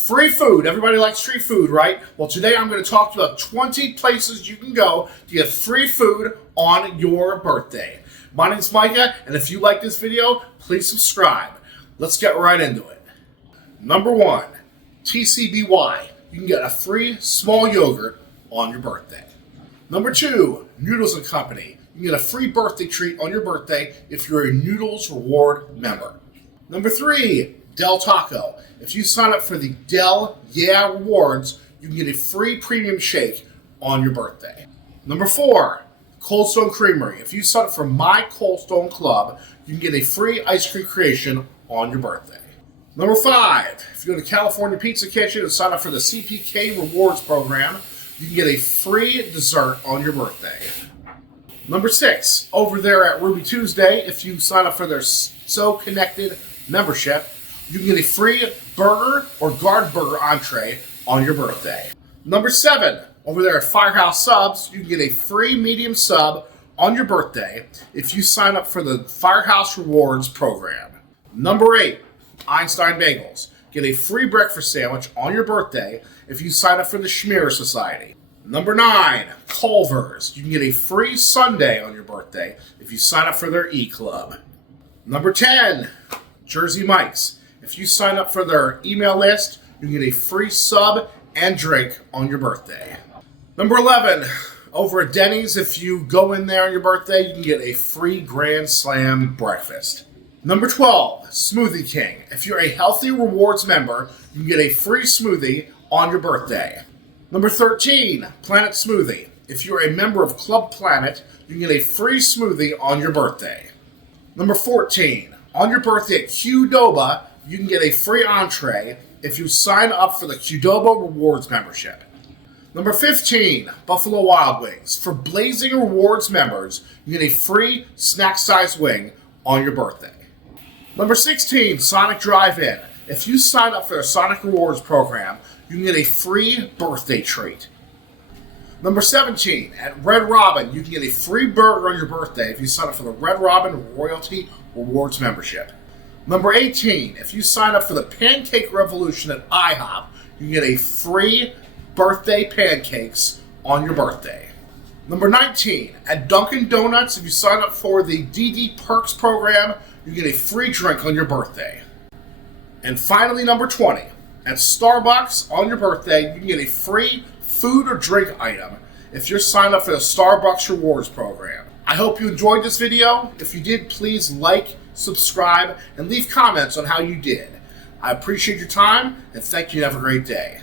Free food. Everybody likes free food, right? Well, today I'm going to talk to you about 20 places you can go to get free food on your birthday. My name's Micah, and if you like this video, please subscribe. Let's get right into it. Number 1, TCBY. You can get a free small yogurt on your birthday. Number 2, Noodles & Company. You can get a free birthday treat on your birthday if you're a Noodles Reward member. Number 3, Del Taco. If you sign up for the Del Yeah Rewards, you can get a free premium shake on your birthday. Number 4, Cold Stone Creamery. If you sign up for My Cold Stone Club, you can get a free ice cream creation on your birthday. Number 5, if you go to California Pizza Kitchen and sign up for the CPK Rewards program, you can get a free dessert on your birthday. Number 6, over there at Ruby Tuesday, if you sign up for their So Connected membership, you can get a free burger or guard burger entree on your birthday. Number 7, over there at Firehouse Subs, you can get a free medium sub on your birthday if you sign up for the Firehouse Rewards program. Number 8, Einstein Bagels. Get a free breakfast sandwich on your birthday if you sign up for the Schmear Society. Number 9, Culver's. You can get a free sundae on your birthday if you sign up for their E-Club. Number 10, Jersey Mike's. If you sign up for their email list, you can get a free sub and drink on your birthday. Number 11, over at Denny's, if you go in there on your birthday, you can get a free Grand Slam breakfast. Number 12, Smoothie King. If you're a Healthy Rewards member, you can get a free smoothie on your birthday. Number 13, Planet Smoothie. If you're a member of Club Planet, you can get a free smoothie on your birthday. Number 14, on your birthday at Qdoba, you can get a free entree if you sign up for the Qdoba Rewards membership. Number 15, Buffalo Wild Wings. For Blazing Rewards members, you get a free snack-sized wing on your birthday. Number 16, Sonic Drive-In. If you sign up for the Sonic Rewards program, you can get a free birthday treat. Number 17, at Red Robin, you can get a free burger on your birthday if you sign up for the Red Robin Royalty Rewards membership. Number 18, if you sign up for the Pancake Revolution at IHOP, you can get a free birthday pancakes on your birthday. Number 19, at Dunkin' Donuts, if you sign up for the DD Perks program, you get a free drink on your birthday. And finally, number 20, at Starbucks on your birthday, you can get a free food or drink item if you're signed up for the Starbucks Rewards program. I hope you enjoyed this video. If you did, please like, subscribe, and leave comments on how you did. I appreciate your time, and thank you and have a great day.